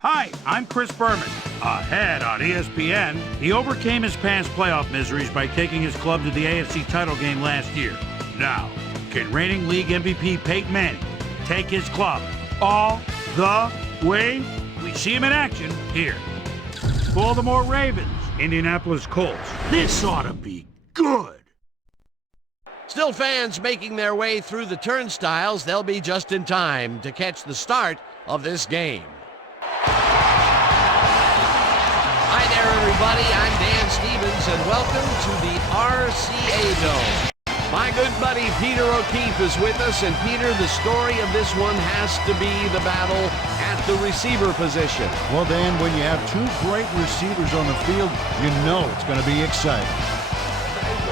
Hi, I'm Chris Berman. Ahead on ESPN, he overcame his past playoff miseries by taking his club to the AFC title game last year. Now, can reigning league MVP Peyton Manning take his club all the way? We see him in action here. Baltimore Ravens, Indianapolis Colts. This ought to be good. Still fans making their way through the turnstiles. They'll be just in time to catch the start of this game. Hi there, everybody. I'm Dan Stevens, and welcome to the RCA Dome. My good buddy Peter O'Keefe is with us, and Peter, the story of this one has to be the battle at the receiver position. Well, Dan, when you have two great receivers on the field, you know it's going to be exciting.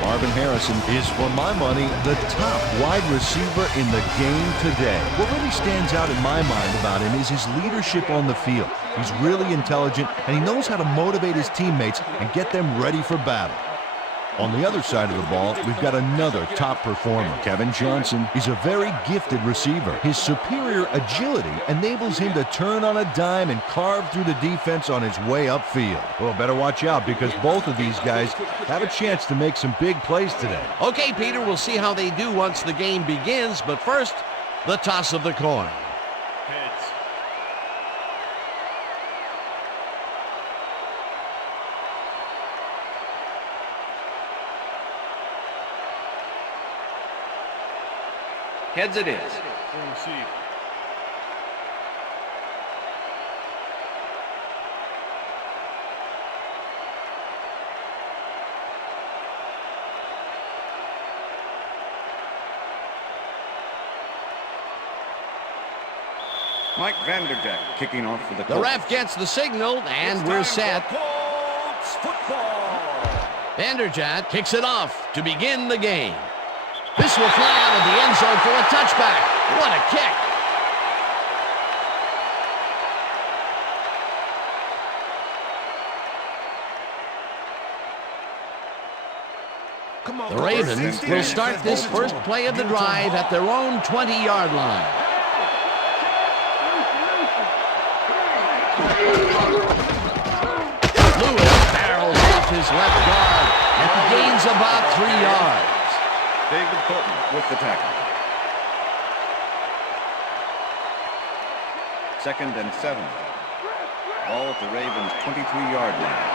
Marvin Harrison is, for my money, the top wide receiver in the game today. What really stands out in my mind about him is his leadership on the field. He's really intelligent, and he knows how to motivate his teammates and get them ready for battle. On the other side of the ball, we've got another top performer, Kevin Johnson. He's a very gifted receiver. His superior agility enables him to turn on a dime and carve through the defense on his way upfield. Well, better watch out because both of these guys have a chance to make some big plays today. Okay, Peter, we'll see how they do once the game begins, but first, the toss of the coin. Heads. Heads it is. Mike Vanderjagt kicking off for the Colts. The ref gets the signal, and we're set. Colts football. Vanderjagt kicks it off to begin the game. This will fly out of the end zone for a touchback. What a kick. The Ravens will start this first play of the drive at their own 20-yard line. Lewis barrels off his left guard and gains about 3 yards. David Thornton with the tackle. 2nd and 7. Ball at the Ravens' 23-yard line.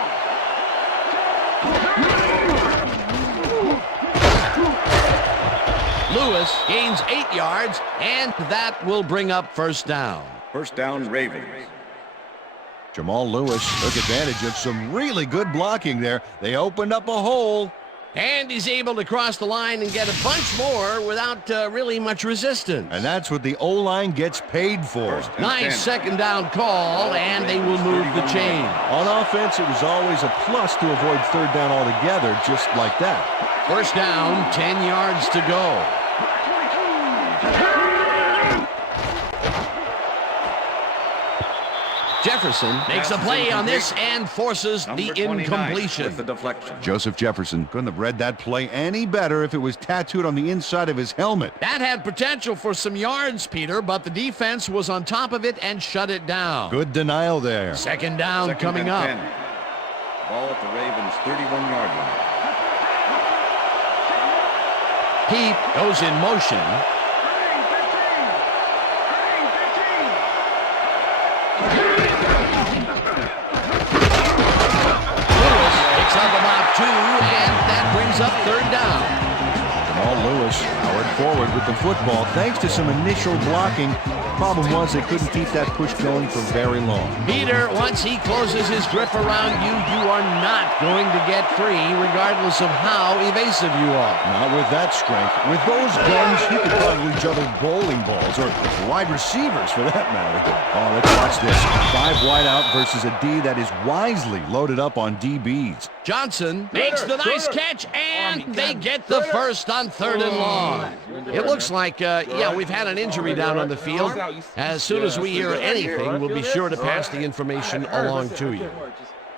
Lewis gains 8 yards, and that will bring up first down. First down, Ravens. Jamal Lewis took advantage of some really good blocking there. They opened up a hole. And he's able to cross the line and get a bunch more without really much resistance. And that's what the O-line gets paid for. Nice second down call, and they will move the chain. On offense, it was always a plus to avoid third down altogether, just like that. First down, 10 yards to go. Jefferson makes a play on this and forces the incompletion. With the deflection. Joseph Jefferson couldn't have read that play any better if it was tattooed on the inside of his helmet. That had potential for some yards, Peter, but the defense was on top of it and shut it down. Good denial there. Second down coming up. 10. Ball at the Ravens' 31-yard line. Heap goes in motion. Lewis picks up about 2, and that brings up third down. Jamal Lewis powered forward with the football thanks to some initial blocking. Problem was they couldn't keep that push going for very long. Peter, once he closes his grip around you, you are not going to get free regardless of how evasive you are. Not with that strength. With those guns, he could probably juggle bowling balls or wide receivers for that matter. Oh, let's watch this. 5 wide out versus a D that is wisely loaded up on DBs. Johnson makes the nice catch, and they get the first on 3rd and long. It looks like, yeah, we've had an injury down on the field. As soon as we hear anything, we'll be sure to pass the information along to you.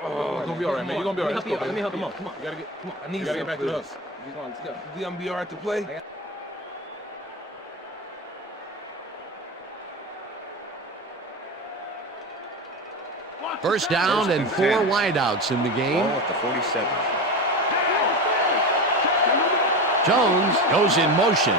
Oh, it's gonna be all right, man. You're gonna be all right. Let's go, baby. Come on. You gotta get. Come on. I need you to get back to us. Come on, let's go. You gonna be all right to play? First down and 4 wideouts in the game. Ball at the 47. Jones goes in motion.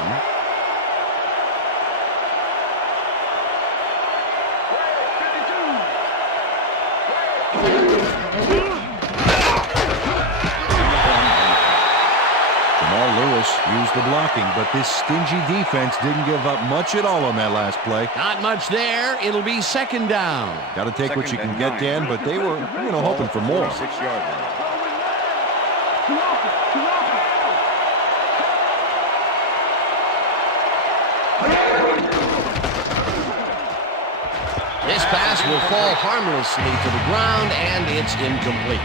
Lewis used the blocking, but this stingy defense didn't give up much at all on that last play. Not much there. It'll be second down. Got to take what you can get, Dan, but they were, hoping for more. 6-yard line. This pass will fall harmlessly to the ground, and it's incomplete.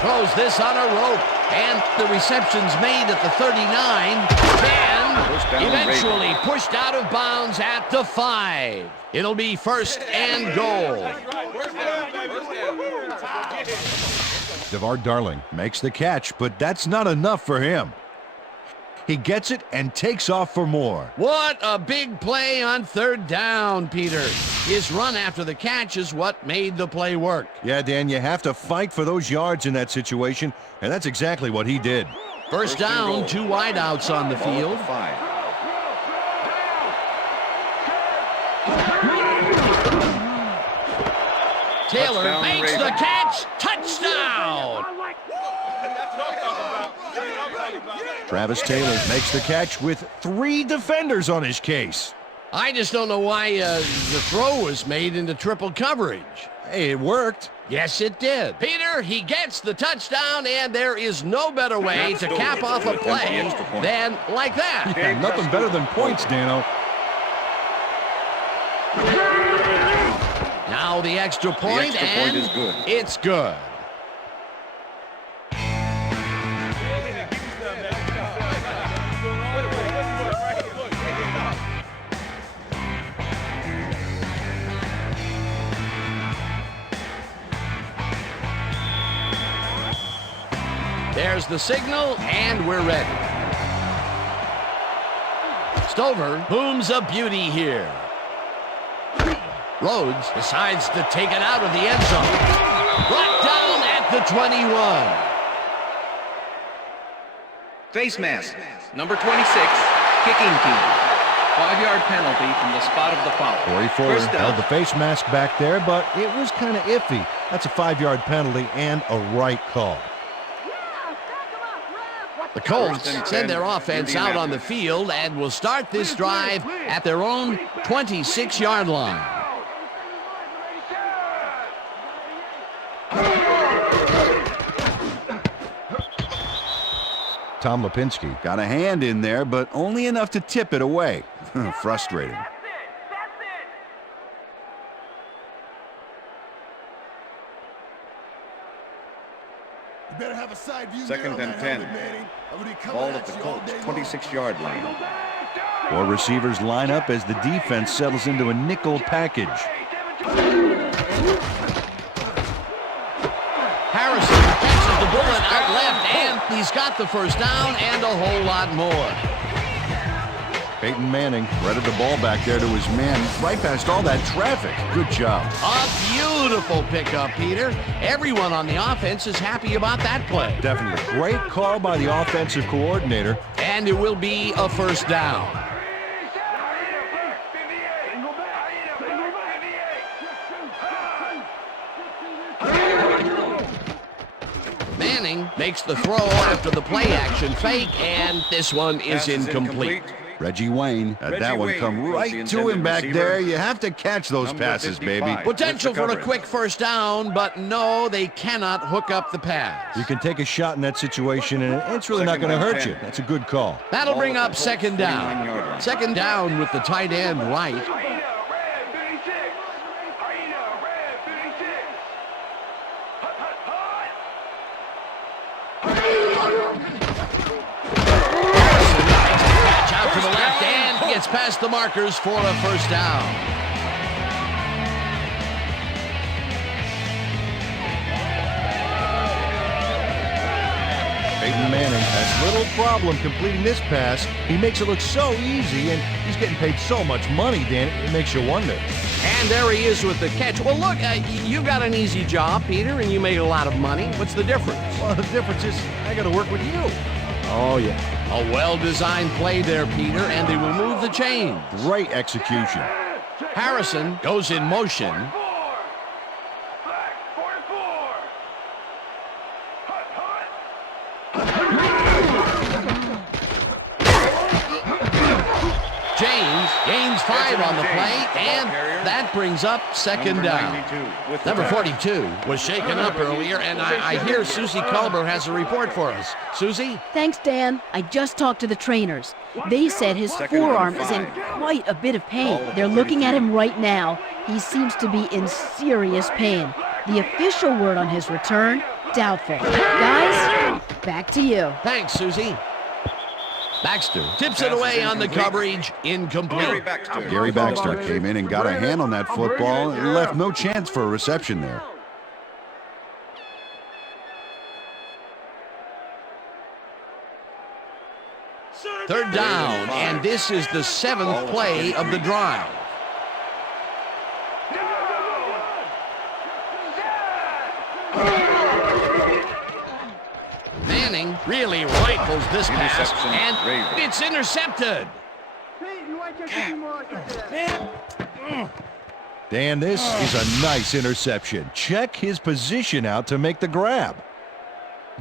Throws this on a rope, and the reception's made at the 39, 10, eventually pushed out of bounds at the 5. It'll be first and goal. DeVar Darling makes the catch, but that's not enough for him. He gets it and takes off for more. What a big play on third down, Peter. His run after the catch is what made the play work. Yeah, Dan, you have to fight for those yards in that situation, and that's exactly what he did. First down, 2 wideouts on the field. 5. Taylor Touchdown, makes Ravens. the catch. Touchdown! Travis Taylor makes the catch with 3 defenders on his case. I just don't know why the throw was made into triple coverage. Hey, it worked. Yes, it did. Peter, he gets the touchdown, and there is no better way to cap off a play than like that. Yeah, nothing better than points, Dano. Now the extra point, The extra and point is good. It's good. There's the signal, and we're ready. Stover booms a beauty here. Rhodes decides to take it out of the end zone. Brought down at the 21. Face mask, number 26, kicking team. 5-yard penalty from the spot of the foul. Corey Fuller held the face mask back there, but it was kind of iffy. That's a 5-yard penalty and a right call. The Colts send their offense out on the field and will start this drive at their own 26-yard line. Tom Lipinski got a hand in there, but only enough to tip it away. Frustrating. Second and 10. Ball at the Colts, 26-yard line. 4 receivers line up as the defense settles into a nickel package. Harrison catches the bullet out left, and he's got the first down and a whole lot more. Peyton Manning threaded the ball back there to his man, right past all that traffic. Good job. A beautiful pickup, Peter. Everyone on the offense is happy about that play. Definitely a great call by the offensive coordinator. And it will be a first down. Manning makes the throw after the play action fake, and this one is incomplete. Reggie Wayne had that one come right to him back there. You have to catch those passes, baby. Potential for a quick first down, but no, they cannot hook up the pass. You can take a shot in that situation, and it's really not going to hurt you. That's a good call. That'll bring up second down. Second down with the tight end right. gets past the markers for a first down. Peyton Manning has little problem completing this pass. He makes it look so easy, and he's getting paid so much money, Dan, it makes you wonder. And there he is with the catch. Well, look, you got an easy job, Peter, and you made a lot of money. What's the difference? Well, the difference is I got to work with you. Oh, yeah. A well-designed play there, Peter, and they will move the chains. Great execution. Harrison goes in motion. James gains 5 on the play, and that brings up second down. Number 42 was shaken up earlier, and I hear Susie Culber has a report for us. Susie? Thanks, Dan. I just talked to the trainers. They said his forearm is in quite a bit of pain. They're looking at him right now. He seems to be in serious pain. The official word on his return, doubtful. Guys, back to you. Thanks, Susie. Baxter tips it away on the coverage, incomplete. Gary Baxter came in and got a hand on that football and left no chance for a reception there. Third down, and this is the 7th play of the drive. Manning really rifles this pass, and it's intercepted. Dan, this is a nice interception. Check his position out to make the grab.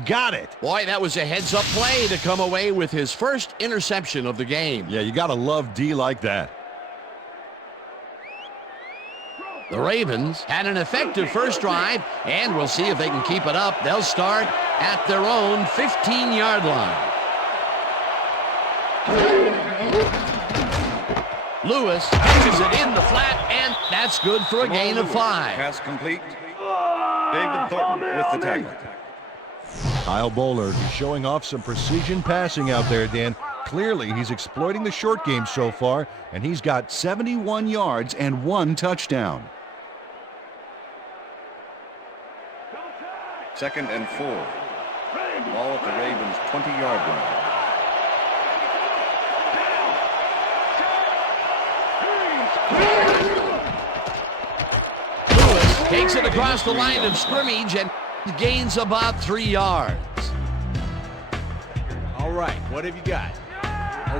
Got it. Boy, that was a heads-up play to come away with his first interception of the game. Yeah, you got to love D like that. The Ravens had an effective first drive, and we'll see if they can keep it up. They'll start at their own 15-yard line. Lewis catches it in the flat, and that's good for a gain of 5. Pass complete. David Thornton with the tackle. Kyle Bollard is showing off some precision passing out there, Dan. Clearly, he's exploiting the short game so far, and he's got 71 yards and 1 touchdown. 2nd and 4. Ball at the Ravens' 20-yard line. Lewis takes it across the line of scrimmage and gains about 3 yards. All right, what have you got?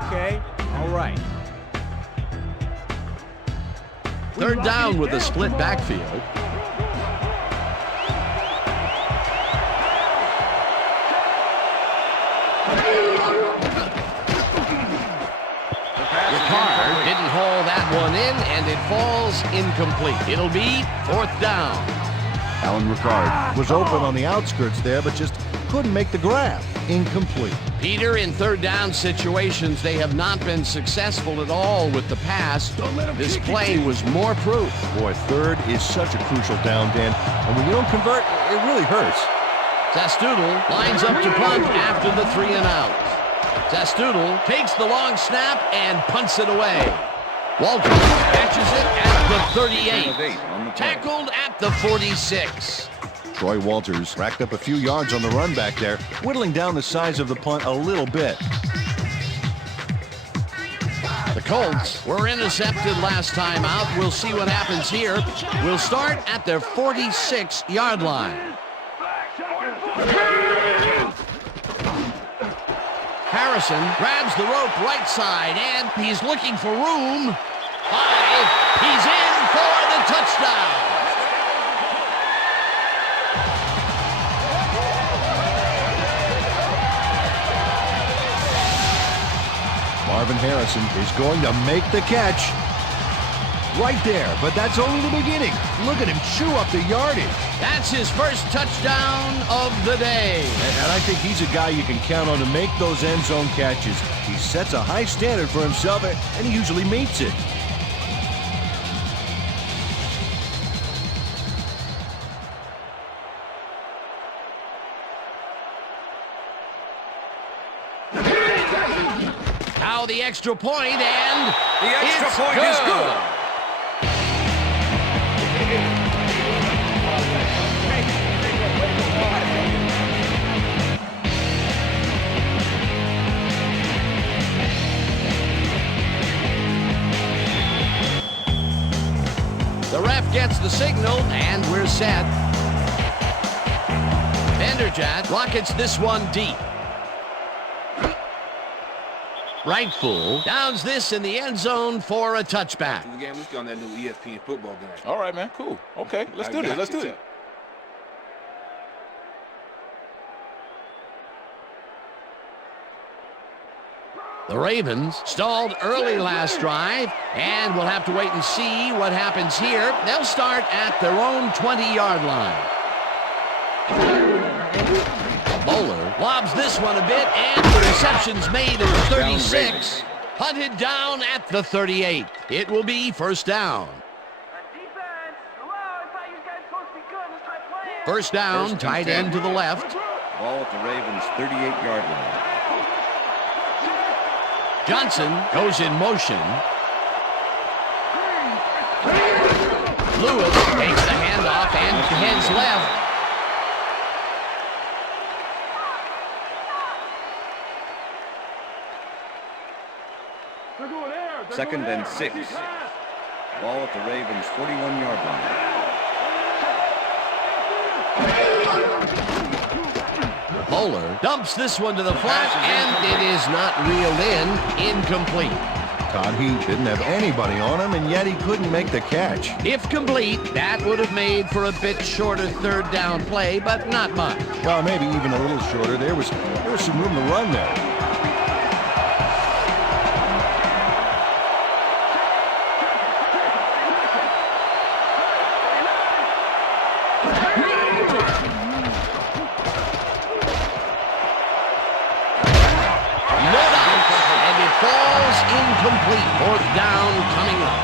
Okay, all right. Third down with a split backfield. Ricard didn't haul that one in, and it falls incomplete. It'll be 4th down. Alan Ricard was open on the outskirts there, but just couldn't make the grab. Incomplete. Peter, in third down situations, they have not been successful at all with the pass. This play was more proof. Boy, third is such a crucial down, Dan. And when you don't convert, it really hurts. Zastoodle lines up to punt after the 3 and out. Zastoodle takes the long snap and punts it away. Walter catches it at the 38. Tackled at the 46. Troy Walters racked up a few yards on the run back there, whittling down the size of the punt a little bit. The Colts were intercepted last time out. We'll see what happens here. We'll start at their 46-yard line. Harrison grabs the rope right side, and he's looking for room. 5. He's in for the touchdown. Marvin Harrison is going to make the catch. Right there, but that's only the beginning. Look at him chew up the yardage. That's his first touchdown of the day. And I think he's a guy you can count on to make those end zone catches. He sets a high standard for himself, and he usually meets it. Now the extra point, and The extra it's point good. is good. The ref gets the signal, and we're set. Vanderjagt rockets this one deep. Right full downs this in the end zone for a touchback. The game, let's get on that new ESPN football game. All right, man. Cool. Okay, let's do this. Let's do it. The Ravens stalled early last drive, and we'll have to wait and see what happens here. They'll start at their own 20-yard line. Bowler lobs this one a bit, and the reception's made at the 36. Hunted down at the 38. It will be first down. First down, tight end to the left. Ball at the Ravens' 38-yard line. Johnson goes in motion. Lewis takes the handoff and heads left. Second and 6. Ball at the Ravens' 41-yard line. Bowler dumps this one to the flat, and it is not reeled in. Incomplete. Todd Heat didn't have anybody on him, and yet he couldn't make the catch. If complete, that would have made for a bit shorter third down play, but not much. Well, maybe even a little shorter. There was some room to run there. Incomplete. Fourth down coming up.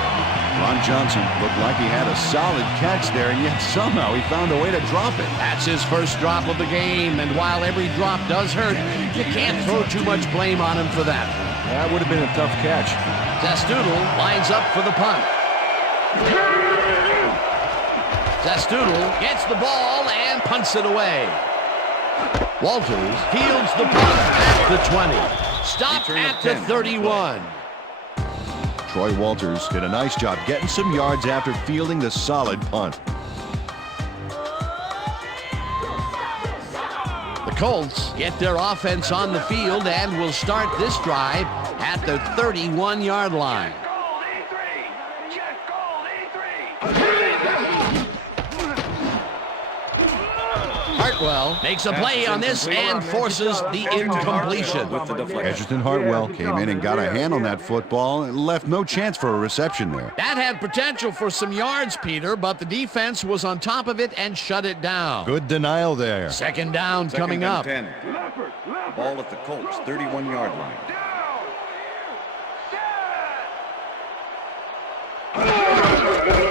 Ron Johnson looked like he had a solid catch there, and yet somehow he found a way to drop it. That's his first drop of the game, and while every drop does hurt, you can't throw too much blame on him for that. That would have been a tough catch. Zestoodle lines up for the punt. Zestoodle gets the ball and punts it away. Walters fields the punt at the 20. Stopped at the 31. Troy Walters did a nice job getting some yards after fielding the solid punt. The Colts get their offense on the field and will start this drive at the 31-yard line. Hartwell makes a play on this and forces the incompletion. Edgerton Hartwell came in and got a hand on that football and left no chance for a reception there. That had potential for some yards, Peter, but the defense was on top of it and shut it down. Good denial there. Second down coming up. 10. Ball at the Colts' 31-yard line.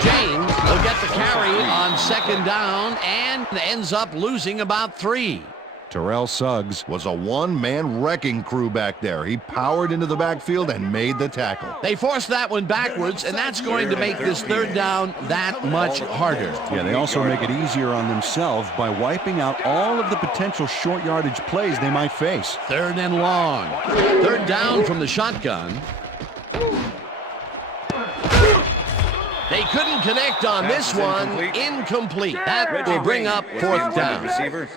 James will get the carry on second down and ends up losing about 3. Terrell Suggs was a one-man wrecking crew back there. He powered into the backfield and made the tackle. They forced that one backwards, and that's going to make this third down that much harder. Yeah, they also make it easier on themselves by wiping out all of the potential short yardage plays they might face. Third and long. Third down from the shotgun. They couldn't connect on this one. Incomplete. That will bring up fourth down.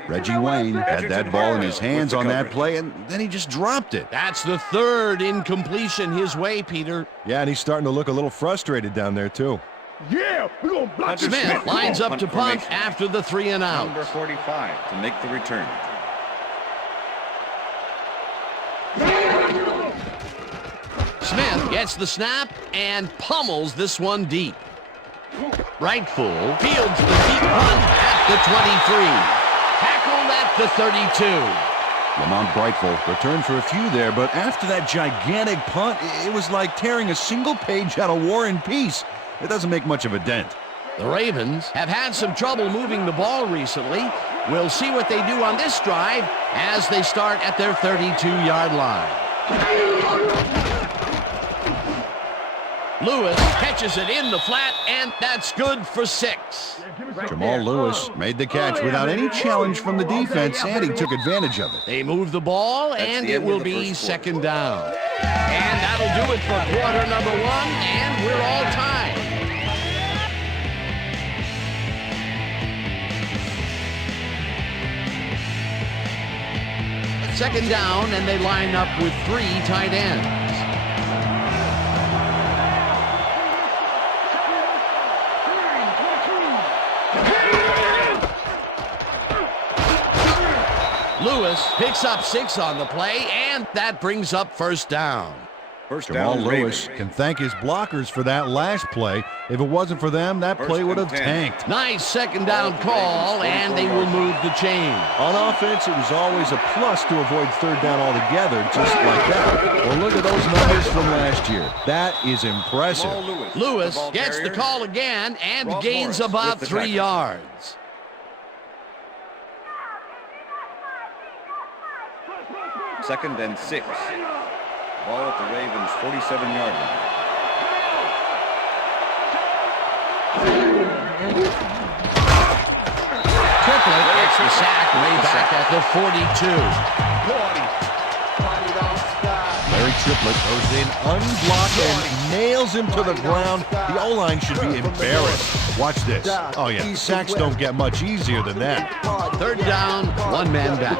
Reggie Wayne had that ball in his hands on that play, and then he just dropped it. That's the third incompletion his way, Peter. Yeah, and he's starting to look a little frustrated down there, too. Yeah, we're going to block Smith lines up to punt after the 3 and out. Number 45 to make the return. Smith gets the snap and pummels this one deep. Right full, fields the deep punt at the 23. Tackled at the 32. Lamont Brightful returned for a few there, but after that gigantic punt, it was like tearing a single page out of War and Peace. It doesn't make much of a dent. The Ravens have had some trouble moving the ball recently. We'll see what they do on this drive as they start at their 32-yard line. Lewis catches it in the flat, and that's good for 6. Jamal Lewis made the catch without any challenge from the defense, and he took advantage of it. They move the ball, and it will be second down. And that'll do it for quarter number 1, and we're all tied. Second down, and they line up with 3 tight ends. Lewis picks up 6 on the play, and that brings up first down. Jamal Lewis can thank his blockers for that last play. If it wasn't for them, that play would have tanked. Nice second down call, and they will move the chain. On offense, it was always a plus to avoid third down altogether, just like that. Well, look at those numbers from last year. That is impressive. Lewis gets the call again and gains about 3 yards. Second and 6. Ball at the Ravens' 47-yard line. Triplett gets the sack way back at the 42. Larry Triplett goes in unblocked and nails him to the ground. The O-line should be embarrassed. Watch this. Oh, yeah. Sacks don't get much easier than that. Third down, 1 man back.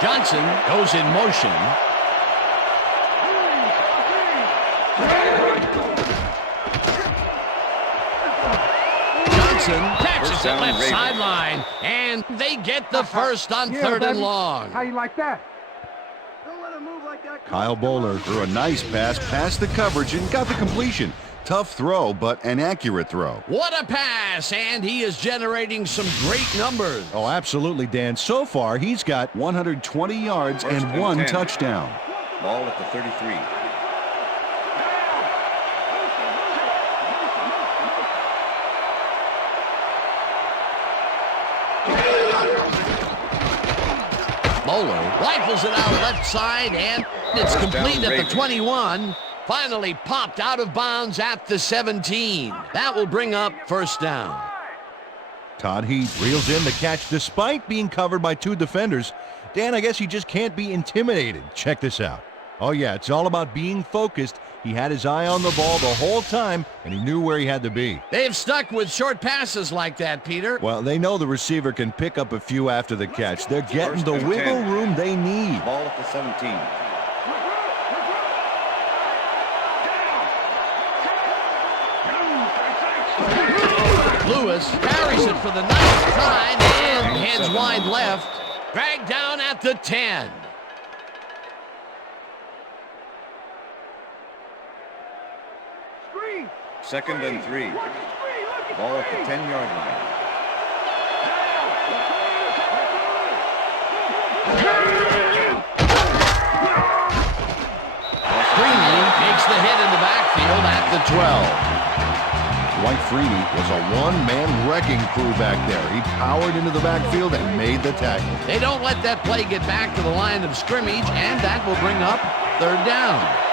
Johnson goes in motion. Johnson catches it left sideline, and they get the first on 3rd and long. How you like that? Kyle Bowler threw a nice pass past the coverage and got the completion. Tough throw, but an accurate throw. What a pass, and he is generating some great numbers. Oh, absolutely, Dan. So far, he's got 120 yards and 1 touchdown. Ball at the 33. Bowler rifles it out left side, and it's complete at the 21. Finally popped out of bounds at the 17. That will bring up first down. Todd Heath reels in the catch despite being covered by 2 defenders. Dan, I guess he just can't be intimidated. Check this out. Oh, yeah, it's all about being focused. He had his eye on the ball the whole time, and he knew where he had to be. They've stuck with short passes like that, Peter. Well, they know the receiver can pick up a few after the catch. They're getting the wiggle room they need. Ball at the 17. Lewis carries it for the 9th time and heads wide left. Dragged down at the 10. Second and 3. Ball at the 10-yard line. Freeney makes the hit in the backfield at the 12. Dwight Freeney was a one-man wrecking crew back there. He powered into the backfield and made the tackle. They don't let that play get back to the line of scrimmage, and that will bring up 3rd down.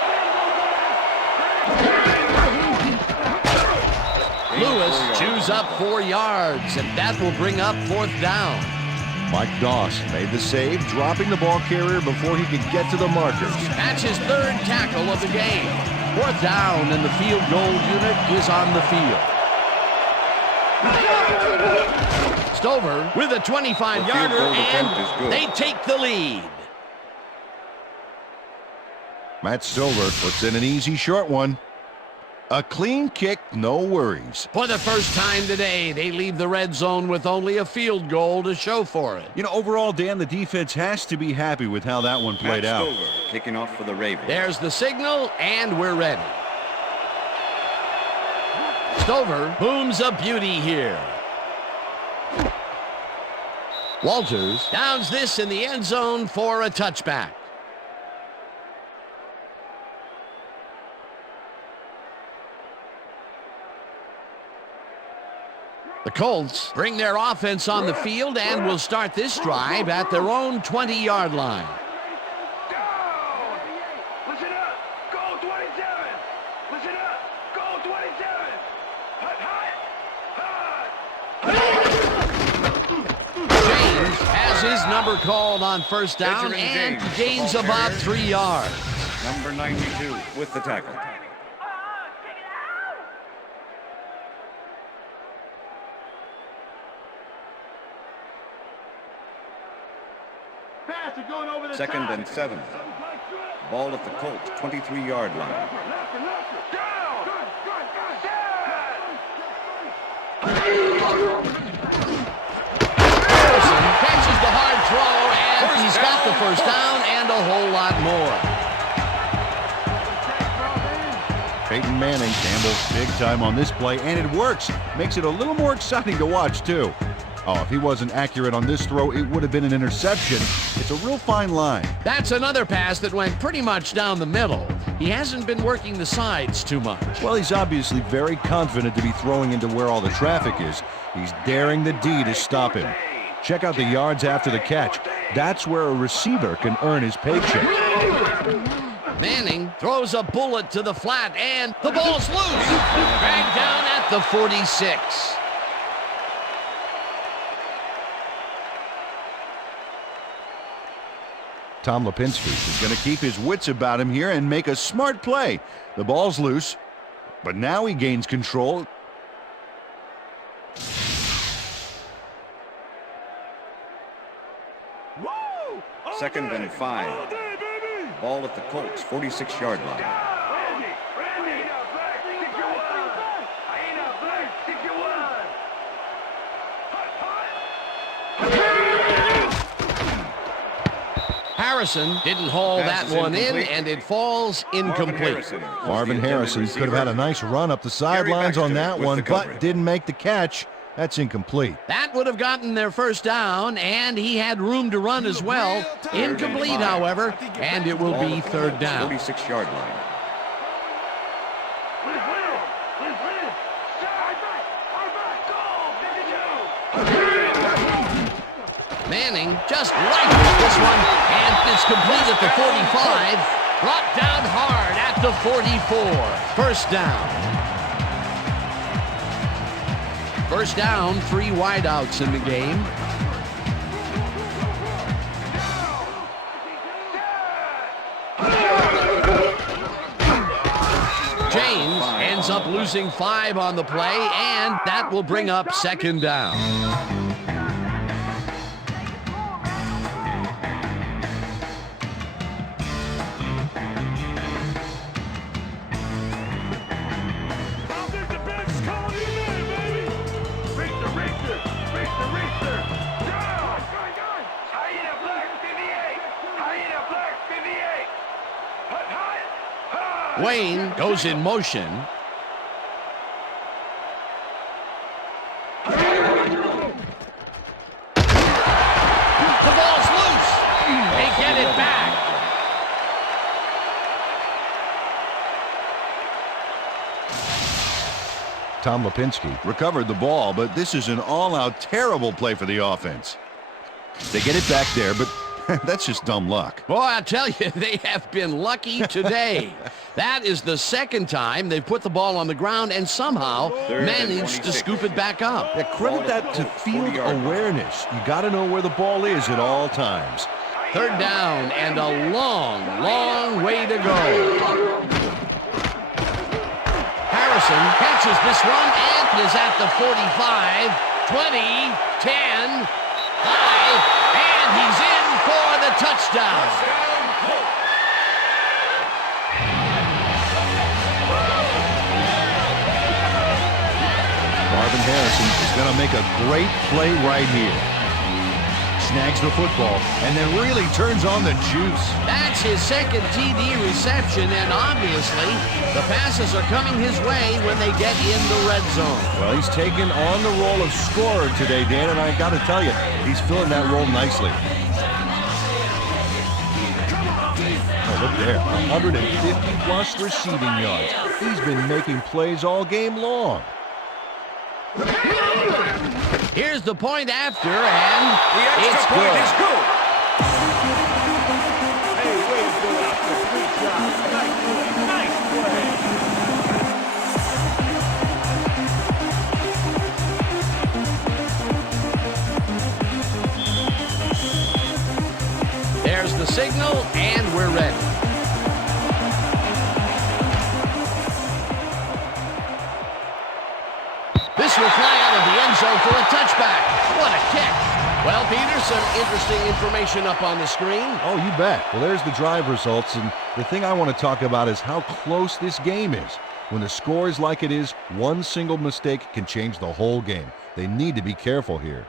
Lewis chews up 4 yards, and that will bring up 4th down. Mike Doss made the save, dropping the ball carrier before he could get to the markers. That's his 3rd tackle of the game. 4th down, and the field goal unit is on the field. Stover with a 25-yarder, and they take the lead. Matt Stover puts in an easy short one. A clean kick, no worries. For the first time today, they leave the red zone with only a field goal to show for it. You know, overall, Dan, the defense has to be happy with how that one played out. Stover kicking off for the Ravens. There's the signal, and we're ready. Stover booms a beauty here. Walters downs this in the end zone for a touchback. The Colts bring their offense on the field and will start this drive at their own 20-yard line. Listen up. Go 27. Listen up. Go 27. James has his number called on first down and gains about 3 yards. Number 92 with the tackle. Second and 7. Ball at the Colts 23-yard line. Harrison catches the hard throw, and he's got the first down and a whole lot more. Peyton Manning gambles big time on this play, and it works. Makes it a little more exciting to watch, too. Oh, if he wasn't accurate on this throw, it would have been an interception. It's a real fine line. That's another pass that went pretty much down the middle. He hasn't been working the sides too much. Well, he's obviously very confident to be throwing into where all the traffic is. He's daring the D to stop him. Check out the yards after the catch. That's where a receiver can earn his paycheck. Manning throws a bullet to the flat, and the ball's loose. Dragged down at the 46. Tom Lipinski is going to keep his wits about him here and make a smart play. The ball's loose, but now he gains control. Second and 5. Ball at the Colts 46-yard line. Harrison didn't haul that one in, and it falls incomplete. Marvin Harrison could have had a nice run up the sidelines on that one, but didn't make the catch. That's incomplete. That would have gotten their first down, and he had room to run as well. Incomplete, however, and it will be third down. 46-yard line. Manning just rifles this one, and it's complete at the 45. Brought down hard at the 44. First down. First down, 3 wideouts in the game. James ends up losing 5 on the play, and that will bring up second down. Wayne goes in motion. The ball's loose. They get it back. Tom Lipinski recovered the ball, but this is an all-out terrible play for the offense. They get it back there, but that's just dumb luck. Boy, I tell you, they have been lucky today. That is the second time they've put the ball on the ground and somehow managed to scoop it back up. Yeah, credit that to field awareness. You got to know where the ball is at all times. Third down and a long, long way to go. Harrison catches this one and is at the 45, 20, 10, 5, and he's in for the touchdown. Marvin Harrison is going to make a great play right here. Snags the football and then really turns on the juice. That's his second TD reception, and obviously the passes are coming his way when they get in the red zone. Well, he's taken on the role of scorer today, Dan, and I got to tell you, he's filling that role nicely. Oh, look there, 150-plus receiving yards. He's been making plays all game long. Here's the point after, and The it's extra point good. is good. Hey, way to go out there. Great job. Nice play. Nice play. There's the signal, and we're ready. This will fly out of the end zone for a touchback. What a kick. Well, Peter, some interesting information up on the screen. Oh, you bet. Well, there's the drive results, and the thing I want to talk about is how close this game is. When the score is like it is, one single mistake can change the whole game. They need to be careful here.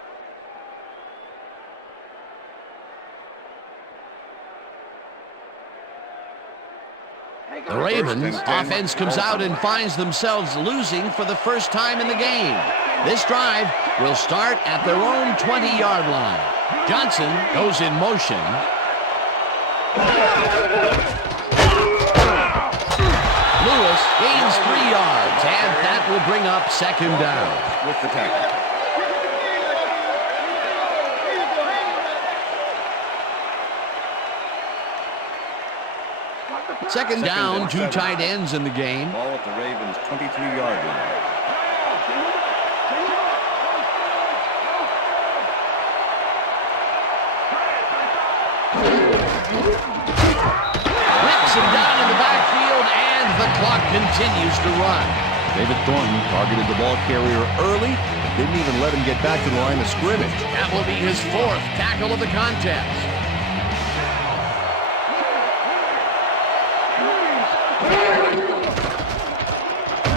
The Ravens offense comes out and finds themselves losing for the first time in the game. This drive will start at their own 20-yard line. Johnson goes in motion. Lewis gains 3 yards, and that will bring up second down. With the tackle. Second down, 2 tight ends in the game. Ball at the Ravens' 23-yard line. Whips him down in the backfield, and the clock continues to run. David Thornton targeted the ball carrier early and didn't even let him get back to the line of scrimmage. That will be his 4th tackle of the contest.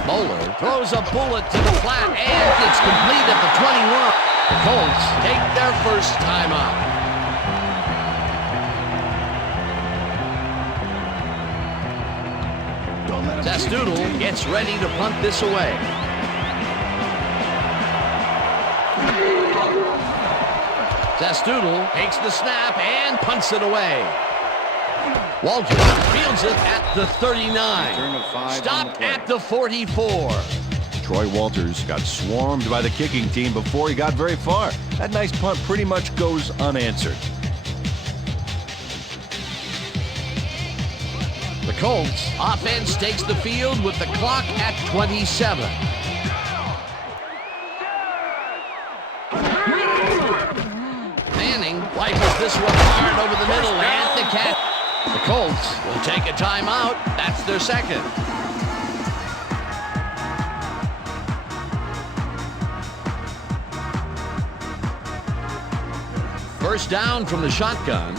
Bowler throws a bullet to the flat, and it's complete at the 21. The Colts take their first timeout. Zastoodle gets ready to punt this away. Zastoodle takes the snap and punts it away. Walter fields it at the 39. Stopped at the 44. Troy Walters got swarmed by the kicking team before he got very far. That nice punt pretty much goes unanswered. The Colts offense takes the field with the clock at 27. Manning rifles this one hard over the middle and the catch. The Colts will take a timeout. That's their second. First down from the shotgun.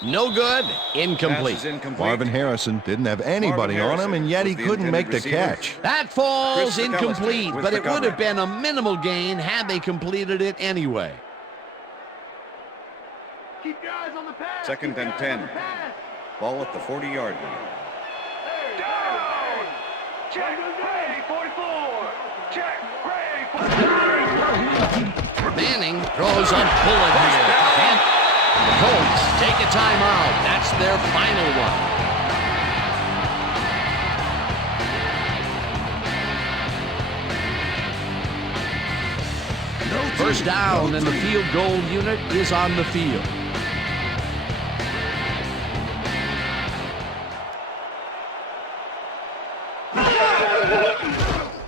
No good. Incomplete. Marvin Harrison didn't have anybody on him, and yet he couldn't make the catch. That falls incomplete, but it would have been a minimal gain had they completed it anyway. Keep your eyes on the pass. Second and 10. Ball at the 40-yard line. Down. Check. Ready. 44. Check. Ready. 44. Manning throws a bullet here. And the Colts take a timeout. That's their final one. First down, and the field goal unit is on the field.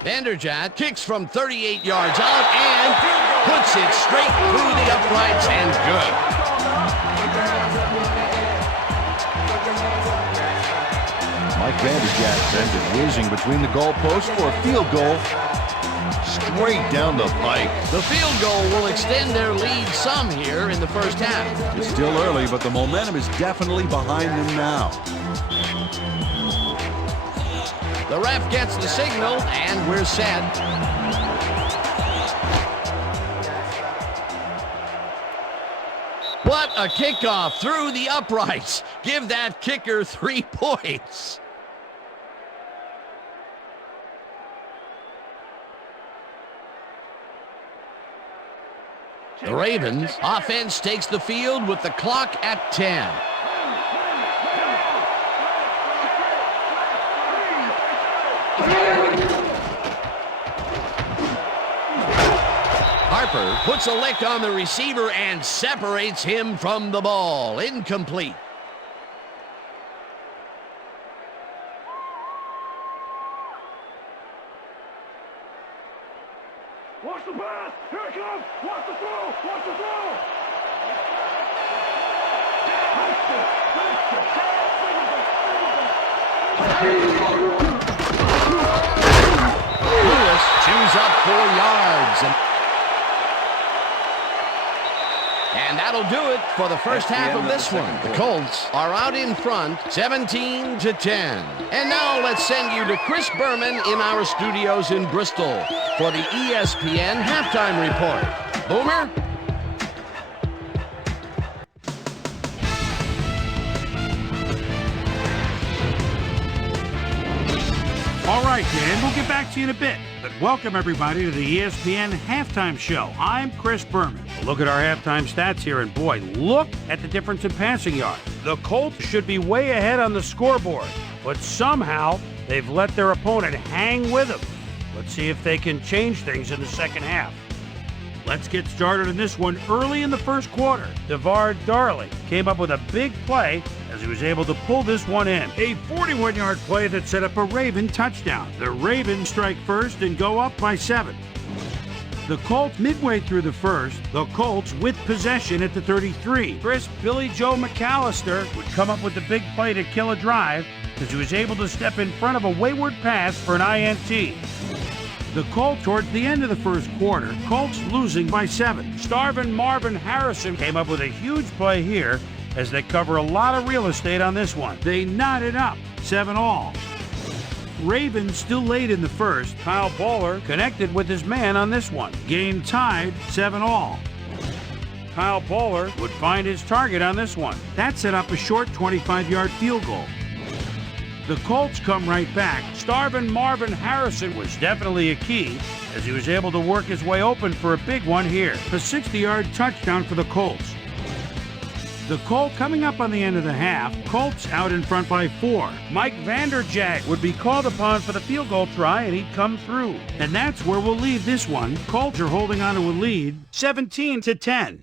Vanderjagt kicks from 38 yards out and puts it straight through the uprights and good. Mike Vanderjagt sends it whizzing between the goalposts for a field goal straight down the pike. The field goal will extend their lead some here in the first half. It's still early, but the momentum is definitely behind them now. The ref gets the signal, and we're set. What a kickoff through the uprights. Give that kicker 3 points. The Ravens offense takes the field with the clock at 10. Harper puts a lick on the receiver and separates him from the ball. Incomplete. Watch the pass. Here it comes. Watch the throw. Watch the throw. Lewis chews up 4 yards. And that'll do it for the first half of this one. The Colts are out in front, 17-10. And now let's send you to Chris Berman in our studios in Bristol for the ESPN halftime report. Boomer? All right, Dan, we'll get back to you in a bit. But welcome, everybody, to the ESPN Halftime Show. I'm Chris Berman. Look at our halftime stats here, and boy, look at the difference in passing yards. The Colts should be way ahead on the scoreboard, but somehow they've let their opponent hang with them. Let's see if they can change things in the second half. Let's get started in this one early in the first quarter. DeVar Darley came up with a big play as he was able to pull this one in. A 41-yard play that set up a Raven touchdown. The Ravens strike first and go up by 7. The Colts midway through the first, the Colts with possession at the 33. Chris Billy Joe McAllister would come up with the big play to kill a drive as he was able to step in front of a wayward pass for an INT. The Colts towards the end of the first quarter, Colts losing by 7. Starvin Marvin Harrison came up with a huge play here as they cover a lot of real estate on this one. They knotted up 7-all. Ravens still late in the first. Kyle Bowler connected with his man on this one. Game tied 7-all. Kyle Bowler would find his target on this one. That set up a short 25-yard field goal. The Colts come right back. Starvin Marvin Harrison was definitely a key as he was able to work his way open for a big one here. A 60-yard touchdown for the Colts. The Colts coming up on the end of the half. Colts out in front by 4. Mike Vanderjagt would be called upon for the field goal try, and he'd come through. And that's where we'll leave this one. Colts are holding on to a lead, 17-10.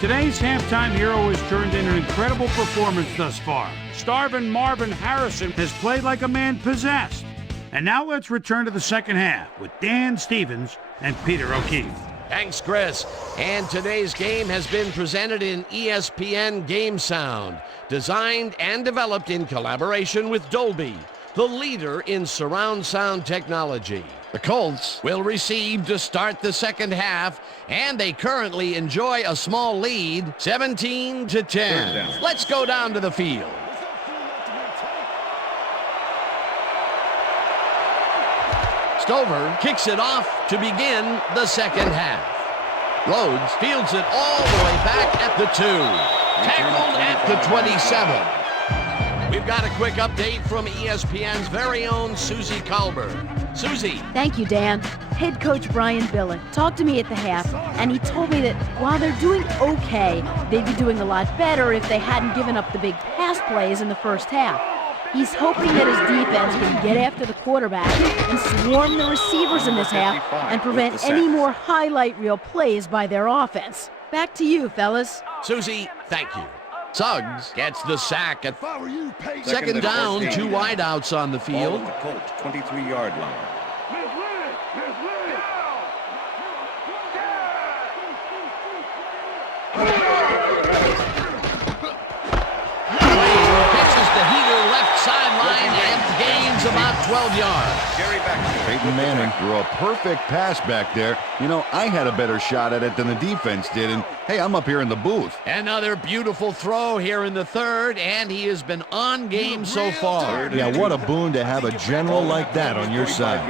Today's halftime hero has turned in an incredible performance thus far. Starvin Marvin Harrison has played like a man possessed. And now let's return to the second half with Dan Stevens and Peter O'Keefe. Thanks, Chris. And today's game has been presented in ESPN Game Sound, designed and developed in collaboration with Dolby, the leader in surround sound technology. The Colts will receive to start the second half, and they currently enjoy a small lead, 17-10. Let's go down to the field. Stover kicks it off to begin the second half. Rhodes fields it all the way back at the 2. Tackled at the 27. We've got a quick update from ESPN's very own Susie Colbert. Susie. Thank you, Dan. Head coach Brian Billick talked to me at the half, and he told me that while they're doing okay, they'd be doing a lot better if they hadn't given up the big pass plays in the first half. He's hoping that his defense can get after the quarterback and swarm the receivers in this half and prevent any more highlight reel plays by their offense. Back to you, fellas. Susie, thank you. Suggs gets the sack at second down, 2 wideouts on the field. Ball at the Colts, 23-yard line. Pitches the heater left sideline and gains about 12 yards. Peyton Manning threw a perfect pass back there. You know, I had a better shot at it than the defense did, and hey, I'm up here in the booth. Another beautiful throw here in the third, and he has been on game so far. Yeah, what a boon to have a general like that on your side.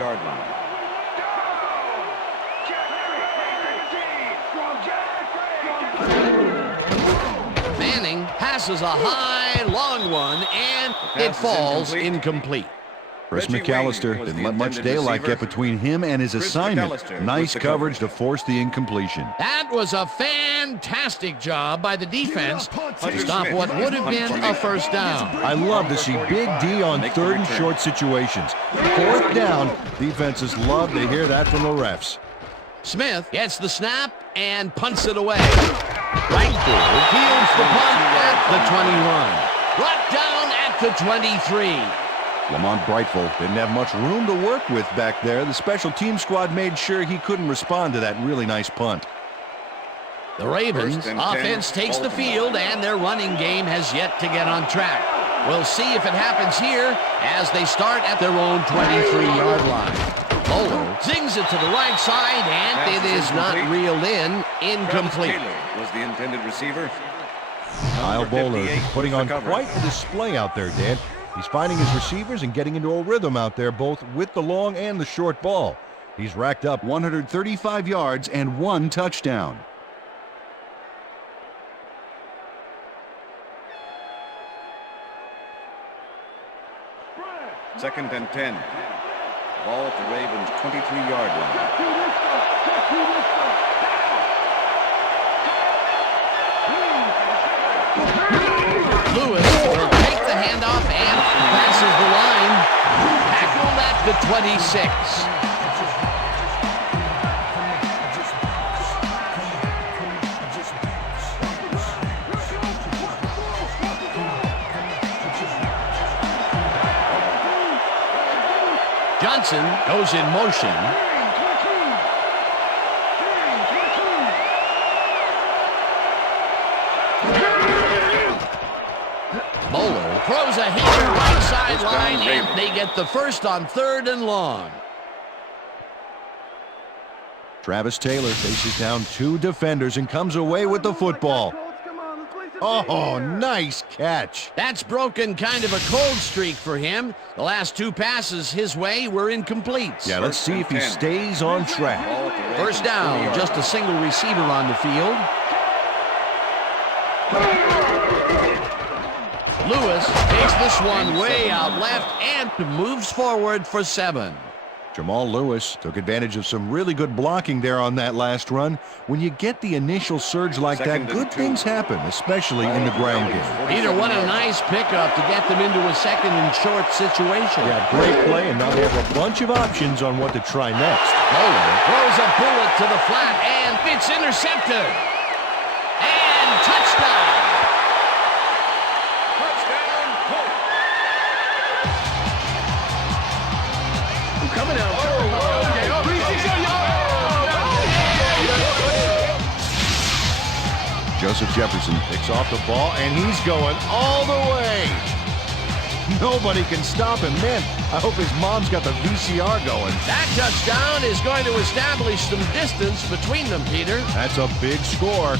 Manning passes a high, long one, and it falls incomplete. Chris Reggie McAllister Wayne was didn't the let much intended daylight receiver. get between him and his Chris assignment. McAllister Nice with the coverage to coverage. force the incompletion. That was a fantastic job by the defense to stop Smith what would have punt been a formation. first down. I love to see Big D on Make the 3rd and return. short situations. 4th down, defenses love to hear that from the refs. Smith gets the snap and punts it away. Right forward, fields the punt at the 21. Brought down at the 23. Lamont Brightful didn't have much room to work with back there. The special team squad made sure he couldn't respond to that really nice punt. The Ravens First and offense 10, takes the Baltimore. field, and their running game has yet to get on track. We'll see if it happens here as they start at their own 23-yard line. Bowler zings it to the right side, and Pass it is is not incomplete. reeled in. Incomplete. Travis Taylor was the intended receiver. Kyle Number Bowler 58 putting was on the coverage. quite a display out there, Dan. He's finding his receivers and getting into a rhythm out there, both with the long and the short ball. He's racked up 135 yards and 1 touchdown. Second and 10. Ball at the Ravens' 23-yard line. Lewis will take the handoff and passes the line. Tackled at the 26. Johnson goes in motion. Bowler throws a hit to right sideline, and they get the first on 3rd and long. Travis Taylor faces down 2 defenders and comes away with the football. Oh, nice catch. That's broken kind of a cold streak for him. The last 2 passes his way were incomplete. Yeah, let's see if he stays on track. Ball at the Ravens' First down, 20-yard just a line. single receiver on the field. Lewis takes this one way out left and moves forward for 7. Jamal Lewis took advantage of some really good blocking there on that last run. When you get the initial surge like Second that, and good 2. these happen, especially in the ground game. Peter, what a nice pickup to get them into a 2nd and short situation. Yeah, great play, and now they have a bunch of options on what to try next. Bowler throws a bullet to the flat, and it's intercepted. And touchdown. Touchdown, Colts. Coming out. Joseph Jefferson picks off the ball, and he's going all the way. Nobody can stop him. Man, I hope his mom's got the VCR going. That touchdown is going to establish some distance between them, Peter. That's a big score.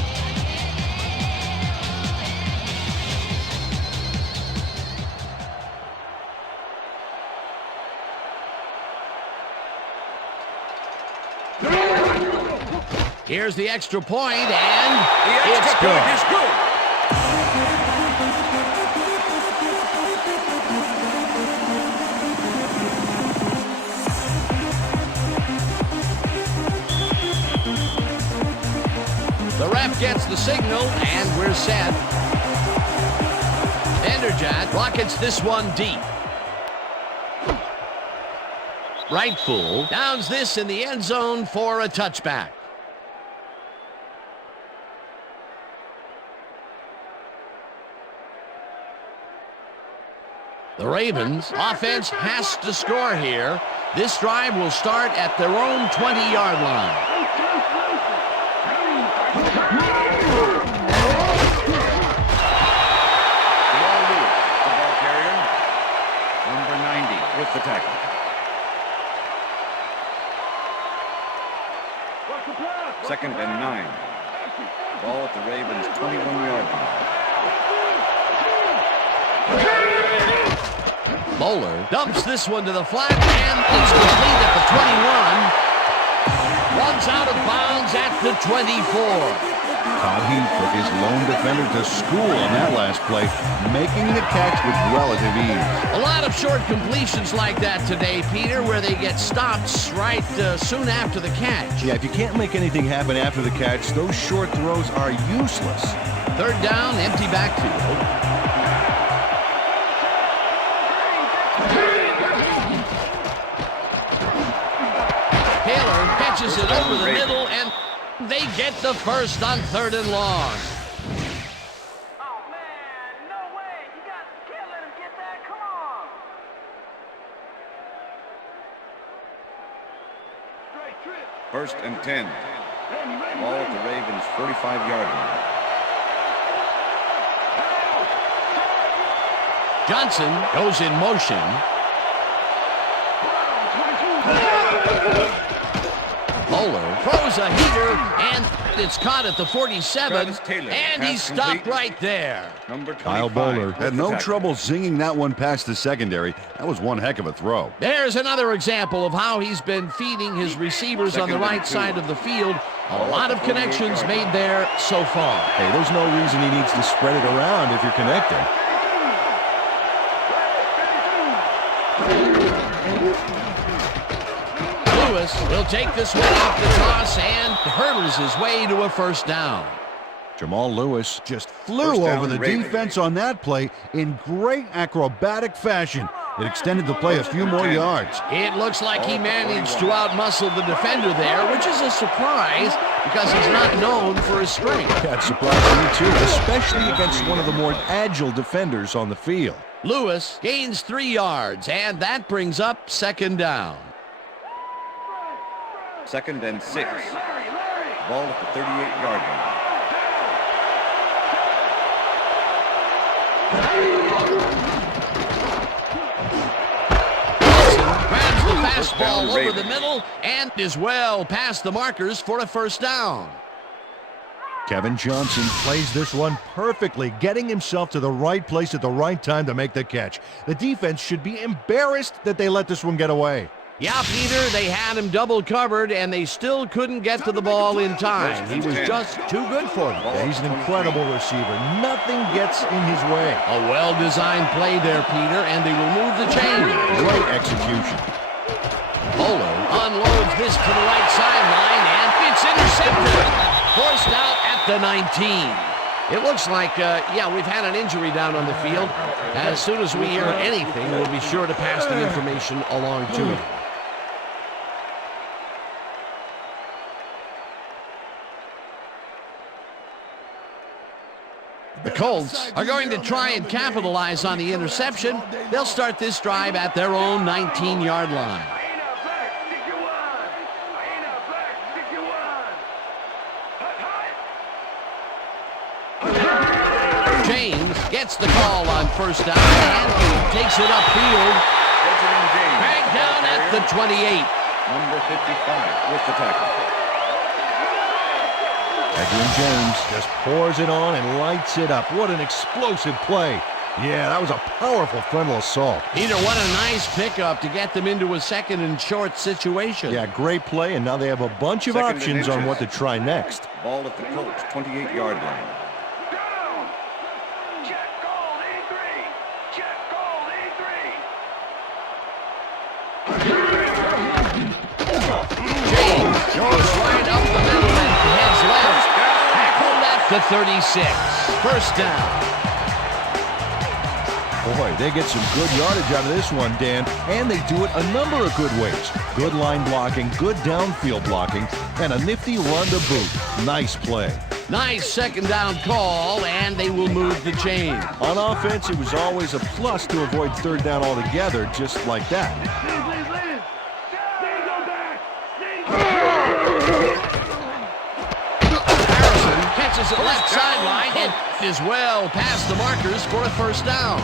Here's the extra point, and The it's extra good. point is good. The ref gets the signal, and we're set. Vanderjagt rockets this one deep. Rightful downs this in the end zone for a touchback. The Ravens offense has to score here. This drive will start at their own 20-yard line. Jamal Lewis, the ball carrier. Number 90 with the tackle. Second and 9. Ball at the Ravens' 21-yard line. Bowler dumps this one to the flat, and it's complete at the 21. Runs out of bounds at the 24. Todd Heath took his lone defender to school on that last play, making the catch with relative ease. A lot of short completions like that today, Peter, where they get stopped right soon after the catch. Yeah, if you can't make anything happen after the catch, those short throws are useless. Third down, empty backfield. Taylor catches it over the middle, and they get the first on 3rd and long. Oh, man, no way. Can't let him get that. Come on. Straight trip. 1st and 10. Ball at the Ravens' 45-yard line. Johnson goes in motion. Bowler throws a heater, and it's caught at the 47, and he's stopped right there. Kyle Bowler had no trouble zinging that one past the secondary. That was one heck of a throw. There's another example of how he's been feeding his receivers on the right side of the field. A lot of connections made there so far. Hey, there's no reason he needs to spread it around if you're connecting. Lewis will take this one off the toss and hurdles his way to a 1st down. Jamal Lewis just flew over the defense on that play in great acrobatic fashion. It extended the play a few more yards. It looks like he managed to outmuscle the defender there, which is a surprise because he's not known for his strength. That surprised me too, especially against one of the more agile defenders on the field. Lewis gains 3 yards, and that brings up 2nd down. 2nd and 6. Ball at the 38-yard line. Grabs the fastball over the middle and is well past the markers for a 1st down. Kevin Johnson plays this one perfectly, getting himself to the right place at the right time to make the catch. The defense should be embarrassed that they let this one get away. Yeah, Peter, they had him double covered, and they still couldn't get to the ball in time. He was just too good for them. Yeah, he's an incredible receiver. Nothing gets in his way. A well-designed play there, Peter, and they will move the chain. Great execution. Bowler unloads this to the right sideline, and it's intercepted. Forced out at the 19. It looks like, we've had an injury down on the field. As soon as we hear anything, we'll be sure to pass the information along to you. The Colts are going to try and capitalize on the interception. They'll start this drive at their own 19-yard line. James gets the call on 1st down and takes it upfield. Dragged down at the 28. Number 55 with the tackle. Edwin James just pours it on and lights it up. What an explosive play. Yeah, that was a powerful frontal assault. Peter, what a nice pickup to get them into a 2nd and short situation. Yeah, great play, and now they have a bunch of options on what to try next. Ball at the Colts' 28-yard line. James goes right up the middle and heads left. Tackled at the 36. 1st down. Boy, they get some good yardage out of this one, Dan, and they do it a number of good ways. Good line blocking, good downfield blocking, and a nifty run to boot. Nice play. Nice 2nd down call, and they will move the chain. On offense, it was always a plus to avoid 3rd down altogether, just like that. Harrison catches it left sideline and is well past the markers for a 1st down.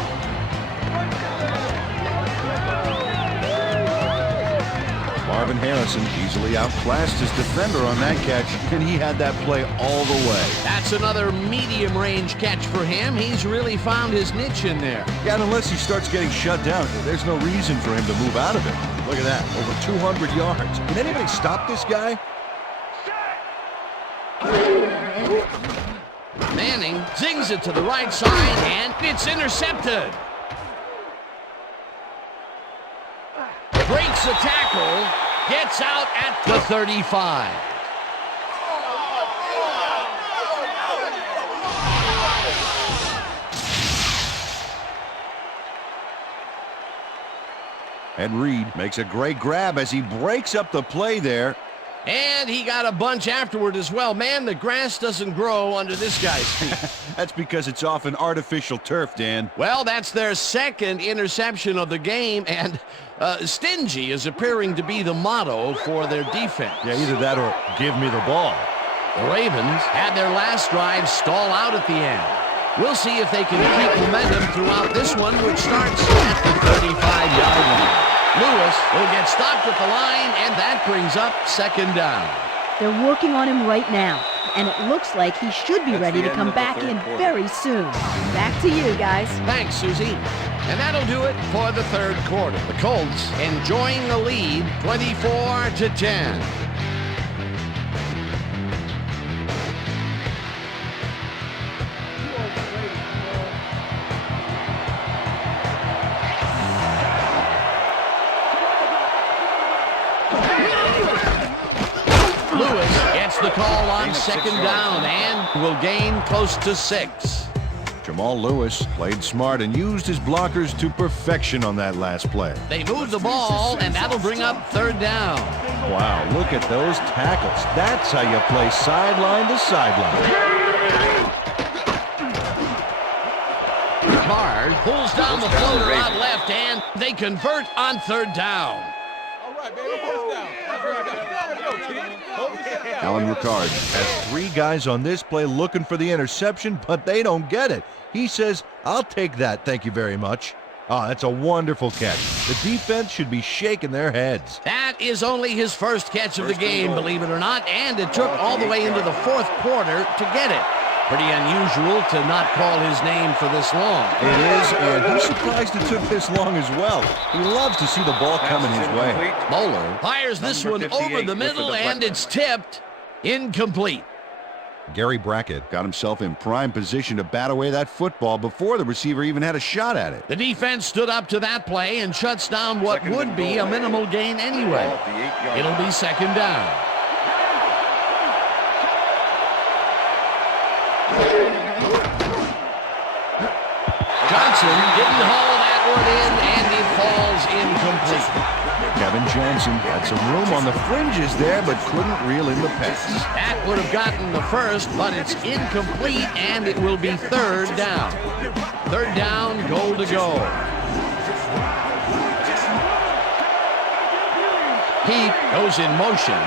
Marvin Harrison easily outclassed his defender on that catch, and he had that play all the way. That's another medium-range catch for him. He's really found his niche in there. Yeah, and unless he starts getting shut down, there's no reason for him to move out of it. Look at that, over 200 yards. Can anybody stop this guy? Set! Manning zings it to the right side, and it's intercepted. Breaks the tackle, gets out at the 35. Ed Reed makes a great grab as he breaks up the play there. And he got a bunch afterward as well. Man, the grass doesn't grow under this guy's feet. That's because it's often artificial turf, Dan. Well, that's their second interception of the game, and stingy is appearing to be the motto for their defense. Yeah, either that or give me the ball. The Ravens had their last drive stall out at the end. We'll see if they can keep momentum throughout this one, which starts at the 35-yard line. Lewis will get stopped at the line, and that brings up second down. They're working on him right now, and it looks like he should be ready to come back in very soon. Back to you, guys. Thanks, Susie. And that'll do it for the third quarter. The Colts enjoying the lead 24-10. The call on second down and will gain close to 6. Jamal Lewis played smart and used his blockers to perfection on that last play. They moved the ball, and that'll bring up third down. Wow, look at those tackles. That's how you play sideline to sideline. Card pulls down the floater out left, and they convert on third down. All right, baby, first down. Alan Ricard has 3 guys on this play looking for the interception, but they don't get it. He says, I'll take that, thank you very much. Oh, that's a wonderful catch. The defense should be shaking their heads. That is only his first catch of the game, believe it or not, and it took all the way into the fourth quarter to get it. Pretty unusual to not call his name for this long. It is, and he's surprised it took this long as well. He loves to see the ball coming his way. Moeller fires this one over the middle, and it's tipped. Incomplete. Gary Brackett got himself in prime position to bat away that football before the receiver even had a shot at it. The defense stood up to that play and shuts down what would be a minimal gain anyway. It'll be second down. Johnson didn't haul that one in, and it falls incomplete. Kevin Johnson had some room on the fringes there, but couldn't reel in the pass. That would have gotten the first, but it's incomplete, and it will be third down. Third down, goal to go. Heath goes in motion.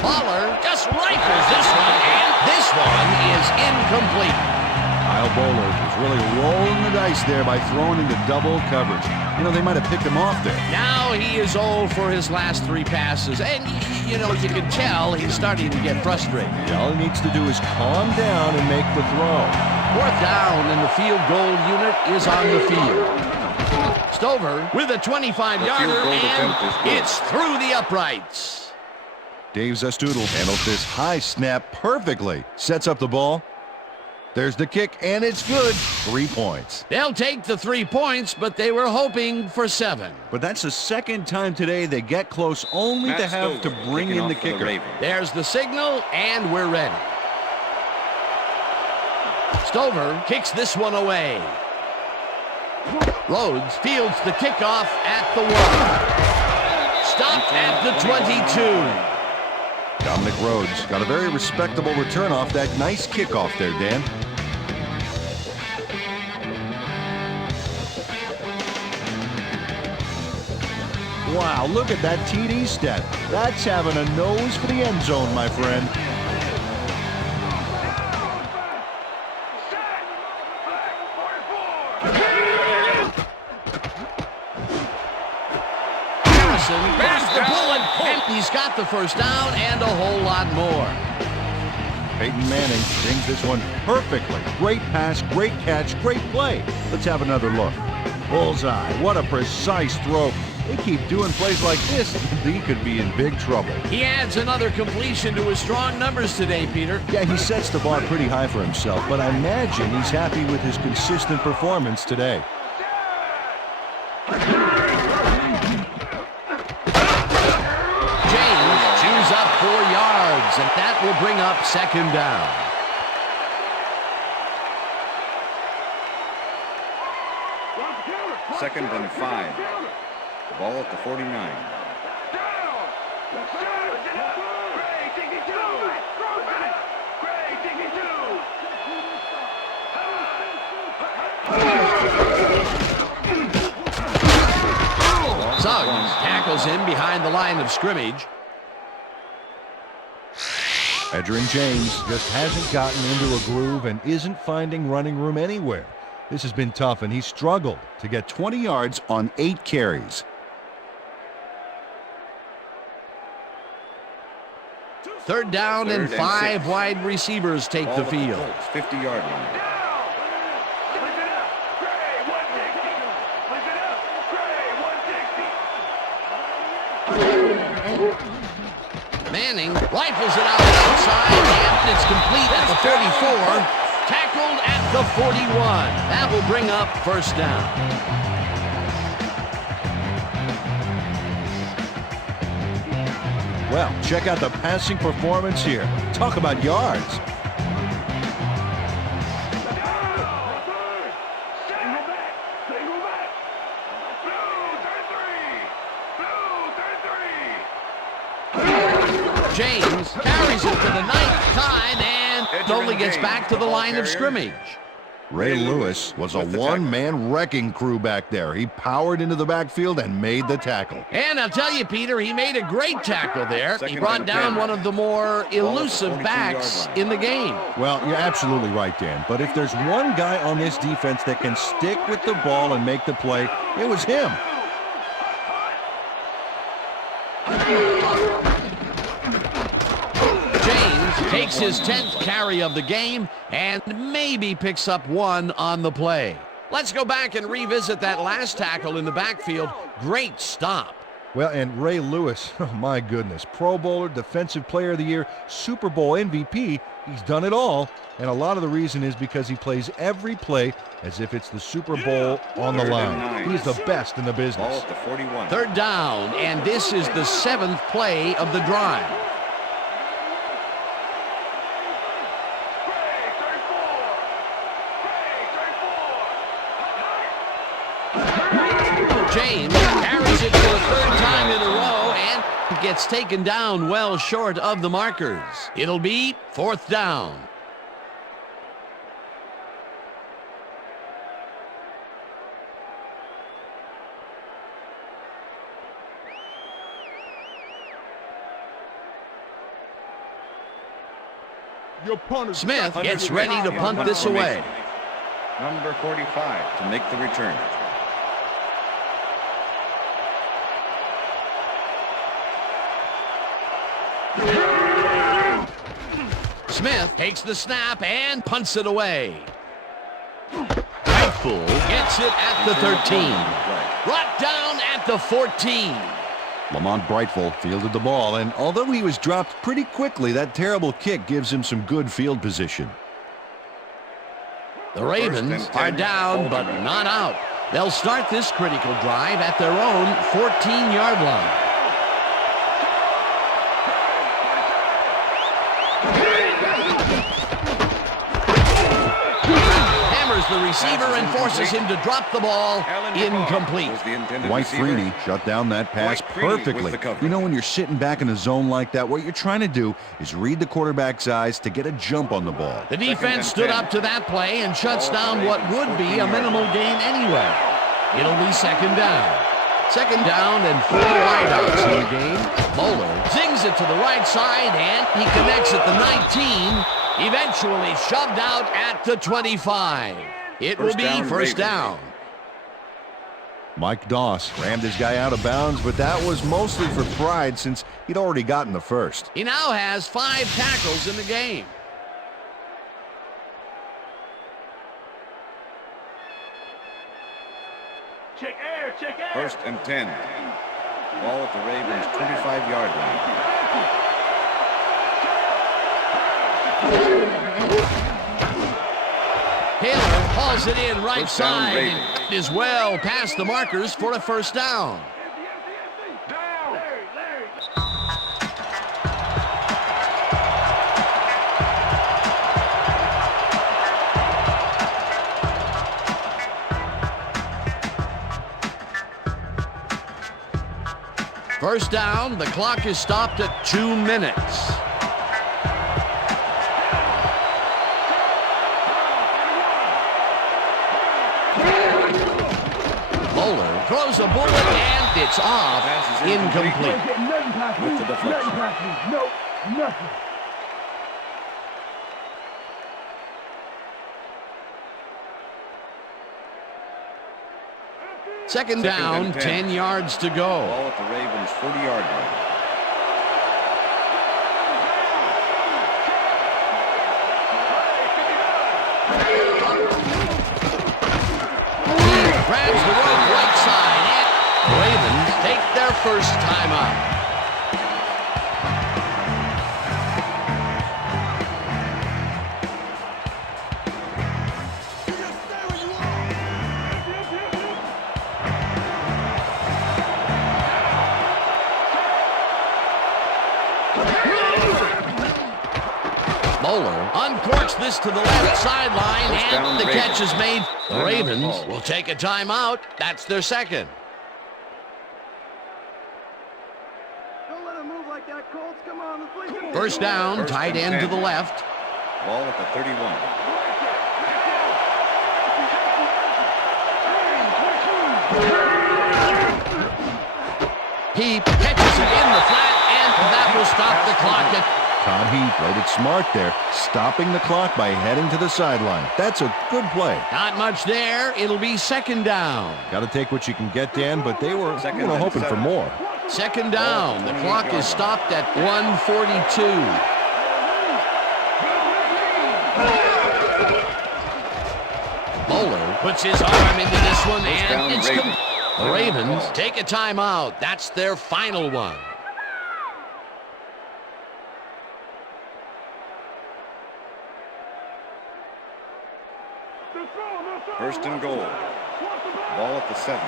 Baller just rifles this one, and this one is incomplete. Kyle Bowler was really rolling the dice there by throwing into double coverage. You know, they might have picked him off there. Now he is 0 for his last 3 passes, and, you know, you can tell he's starting to get frustrated. Yeah, all he needs to do is calm down and make the throw. Fourth down, and the field goal unit is on the field. Stover with a 25-yarder, and it's through the uprights. Dave Zastudel handles this high snap perfectly. Sets up the ball. There's the kick, and it's good. 3 points. They'll take the 3 points, but they were hoping for 7. But that's the second time today they get close, only to have to bring in the kicker. There's the signal, and we're ready. Stover kicks this one away. Rhodes fields the kickoff at the 1. Stopped at the 22. Dominic Rhodes got a very respectable return off that nice kickoff there, Dan. Wow, look at that TD stat. That's having a nose for the end zone, my friend. Grabs the bullet, and he's got the first down and a whole lot more. Peyton Manning dings this one perfectly. Great pass, great catch, great play. Let's have another look. Bullseye. What a precise throw. They keep doing plays like this, he could be in big trouble. He adds another completion to his strong numbers today, Peter. Yeah, he sets the bar pretty high for himself, but I imagine he's happy with his consistent performance today. James chews up 4 yards, and that will bring up second down. Second and 5. Ball at the 49. Suggs tackles him behind the line of scrimmage. Edgerrin James just hasn't gotten into a groove and isn't finding running room anywhere. This has been tough, and he struggled to get 20 yards on 8 carries. Third down and 5 wide receivers take the field. 50-yard line. Manning rifles it out outside, and it's complete at the 34. Tackled at the 41. That will bring up first down. Well, check out the passing performance here. Talk about yards. James carries it for the 9th time and only gets back to the line of scrimmage. Ray Lewis was a one-man wrecking crew back there. He powered into the backfield and made the tackle. And I'll tell you, Peter, he made a great tackle there. He brought down one of the more elusive backs in the game. Well, you're absolutely right, Dan. But if there's one guy on this defense that can stick with the ball and make the play, it was him. Takes his 10th carry of the game and maybe picks up 1 on the play. Let's go back and revisit that last tackle in the backfield. Great stop. Well, and Ray Lewis, oh my goodness, Pro Bowler, Defensive Player of the Year, Super Bowl MVP, he's done it all. And a lot of the reason is because he plays every play as if it's the Super Bowl on the line. He's the best in the business. Third down, and this is the 7th play of the drive. James carries it for the 3rd time in a row and gets taken down well short of the markers. It'll be 4th down. Smith gets ready to punt this away. Number 45 to make the return. Smith takes the snap and punts it away. Rightful gets it at the 13. Brought down at the 14. Lamont Brightful fielded the ball, and although he was dropped pretty quickly, that terrible kick gives him some good field position. The Ravens are down, but not out. They'll start this critical drive at their own 14-yard line. The receiver and forces him to drop the ball. Incomplete. White Freeney shut down that pass perfectly. You know, when you're sitting back in a zone like that, what you're trying to do is read the quarterback's eyes to get a jump on the ball. The defense stood up to that play and shuts down what would be a minimal gain anyway. It'll be 2nd down. 2nd down and 4 wideouts in the game. Moeller zings it to the right side, and he connects at the 19. Eventually shoved out at the 25. It will be first down. Mike Doss rammed his guy out of bounds, but that was mostly for pride since he'd already gotten the first. He now has 5 tackles in the game. Check air, check air. First and 10. Ball at the Ravens' 25-yard line. Taylor hauls it in right First down, side Ravens. and is well past the markers for a first down. Down. Larry. First down, the clock is stopped at 2 minutes. Bowler throws a bullet and it's off. Pass is Incomplete. With the deflection. No, nothing. Second down, and 10 yards to go. Ball at the Ravens' 40-yard line. He grabs the rope right side and Ravens take their first timeout. Bowler uncorks this to the left sideline, and the catch is made. The Ravens will take a timeout. That's their second. Don't let him move like that, Colts. Come on, let's play. First down, tight end to the left. Ball at the 31. He catches it in the flat, and that will stop the clock at Todd Heap played it smart there, stopping the clock by heading to the sideline. That's a good play. not much there. It'll be second down. Got to take what you can get, Dan, but they were Second and hoping for 7. more. Second down. The clock is stopped at 1:42. Bowler puts his arm into this one, and it's Ravens. the Ravens take a timeout. That's their final one. First and goal. Ball at the 7.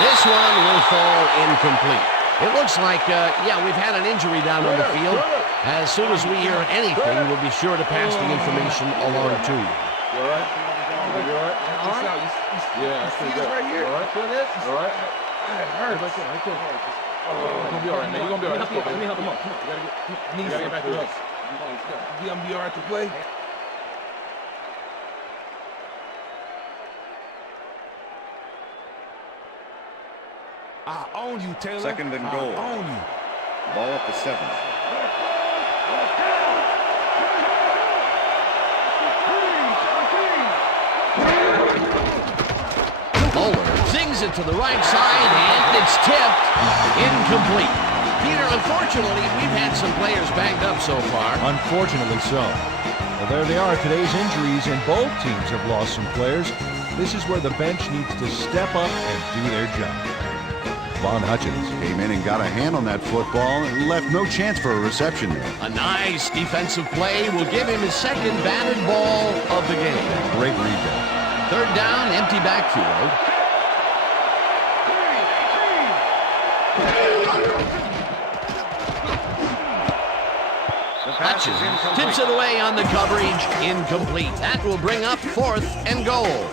This one will fall incomplete. It looks like, we've had an injury down on the field. As soon as we hear anything, we'll be sure to pass the information along to you. You all right? You all right? Yeah, that's pretty good. Right here. All right? Feel this? All right? It hurts. Right there. You're going to be all right, man. You're going to be all right. Let me help him up. Come on. You got to get back to us. You going to be all right to play? I own you, Taylor. Second and goal. I own you. Ball at the 7. Bowler zings it to the right side, and it's tipped. Incomplete. Peter, unfortunately, we've had some players banged up so far. Unfortunately so. Well, there they are, today's injuries, and both teams have lost some players. This is where the bench needs to step up and do their job. Von Hutchins came in and got a hand on that football and left no chance for a reception there. A nice defensive play will give him his second batted ball of the game. Great read there. Third down, empty backfield. Hutchins tips it away on the coverage. Incomplete. That will bring up fourth and goal.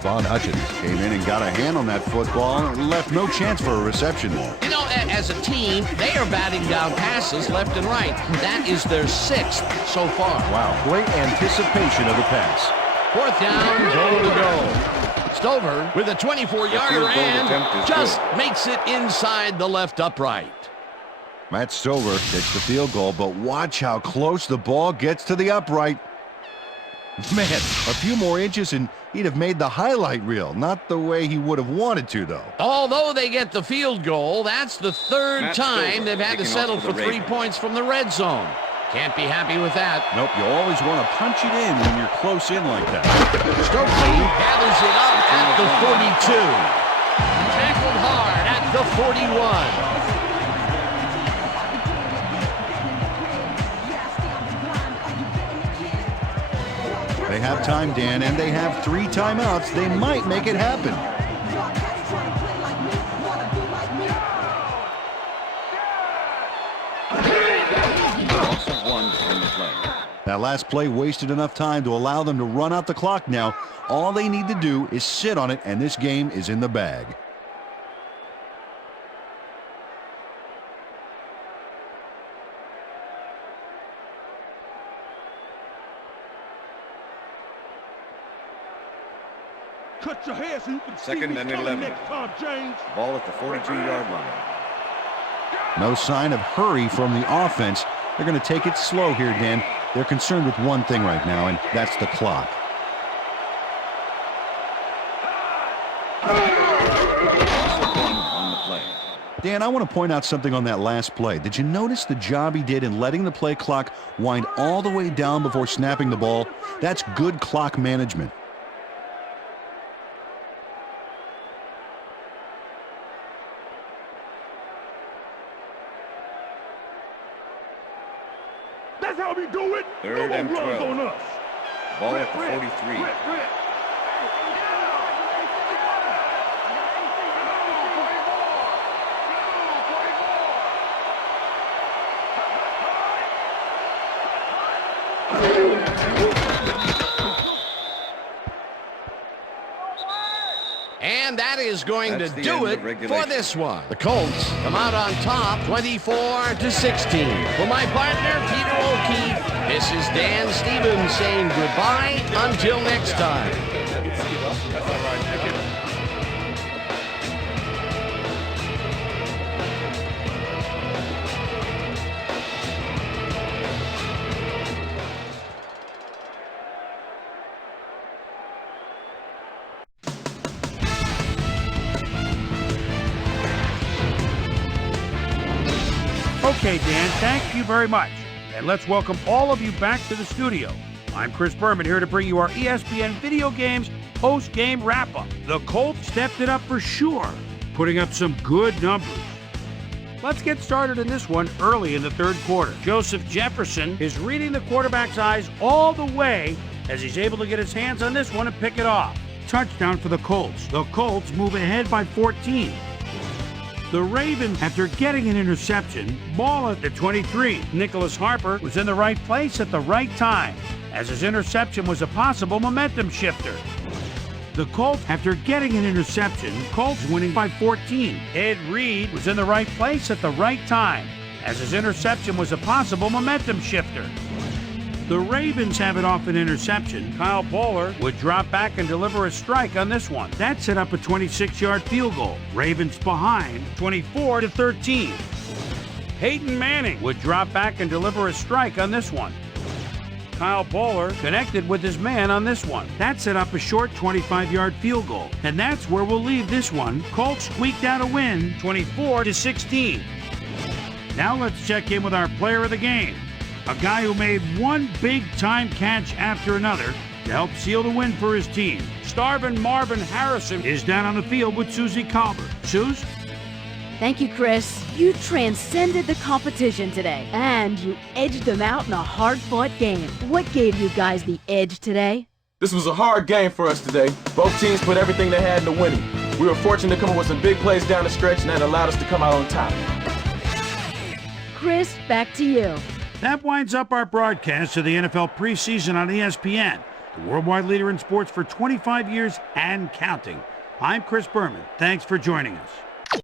Von Hutchins came in and got a hand on that football and left no chance for a reception there. You know, as a team, they are batting down passes left and right. That is their 6th so far. Wow, great anticipation of the pass. Fourth down, goal to go. Stover with a 24-yarder and just makes it inside the left upright. Matt Stover takes the field goal, but watch how close the ball gets to the upright. Man, a few more inches and he'd have made the highlight reel. Not the way he would have wanted to, though. Although they get the field goal, that's the third time they've had to settle for 3 points from the red zone. Can't be happy with that. Nope, you always want to punch it in when you're close in like that. Stokely gathers it up at the 42. Tackled hard at the 41. They have time, Dan, and they have 3 timeouts. They might make it happen. That last play wasted enough time to allow them to run out the clock now. All they need to do is sit on it, and this game is in the bag. Cut your hair so you can see Second me and coming 11. next time, James. Ball at the 42-yard line. No sign of hurry from the offense. They're going to take it slow here, Dan. They're concerned with one thing right now, and that's the clock. On the play. Dan, I want to point out something on that last play. Did you notice the job he did in letting the play clock wind all the way down before snapping the ball? That's good clock management. That's how we do it. Third No and more runs 12. on us. Ball at the 43. And that is going That's to the do end it of for regulation. this one. The Colts come out on top, 24-16. For my partner, Peter O'Keefe, this is Dan Stevens saying goodbye until next time. Okay, Dan, thank you very much. And let's welcome all of you back to the studio. I'm Chris Berman here to bring you our ESPN Video Games post-game wrap-up. The Colts stepped it up for sure, putting up some good numbers. Let's get started in this one early in the third quarter. Joseph Jefferson is reading the quarterback's eyes all the way as he's able to get his hands on this one and pick it off. Touchdown for the Colts. The Colts move ahead by 14. The Ravens, after getting an interception, ball at the 23. Nicholas Harper was in the right place at the right time, as his interception was a possible momentum shifter. The Colts, after getting an interception, Colts winning by 14. Ed Reed was in the right place at the right time, as his interception was a possible momentum shifter. The Ravens have it off an interception. Kyle Bowler would drop back and deliver a strike on this one. That set up a 26-yard field goal. Ravens behind 24-13. Peyton Manning would drop back and deliver a strike on this one. Kyle Bowler connected with his man on this one. That set up a short 25-yard field goal. And that's where we'll leave this one. Colts squeaked out a win, 24-16. Now let's check in with our player of the game. A guy who made one big-time catch after another to help seal the win for his team. Starvin' Marvin Harrison is down on the field with Susie Colbert. Suze? Thank you, Chris. You transcended the competition today, and you edged them out in a hard-fought game. What gave you guys the edge today? This was a hard game for us today. Both teams put everything they had into winning. We were fortunate to come up with some big plays down the stretch, and that allowed us to come out on top. Chris, back to you. That winds up our broadcast of the NFL preseason on ESPN, the worldwide leader in sports for 25 years and counting. I'm Chris Berman. Thanks for joining us.